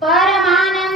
पार्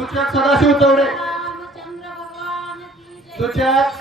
सुचक सदाशिव चौड़े सुचक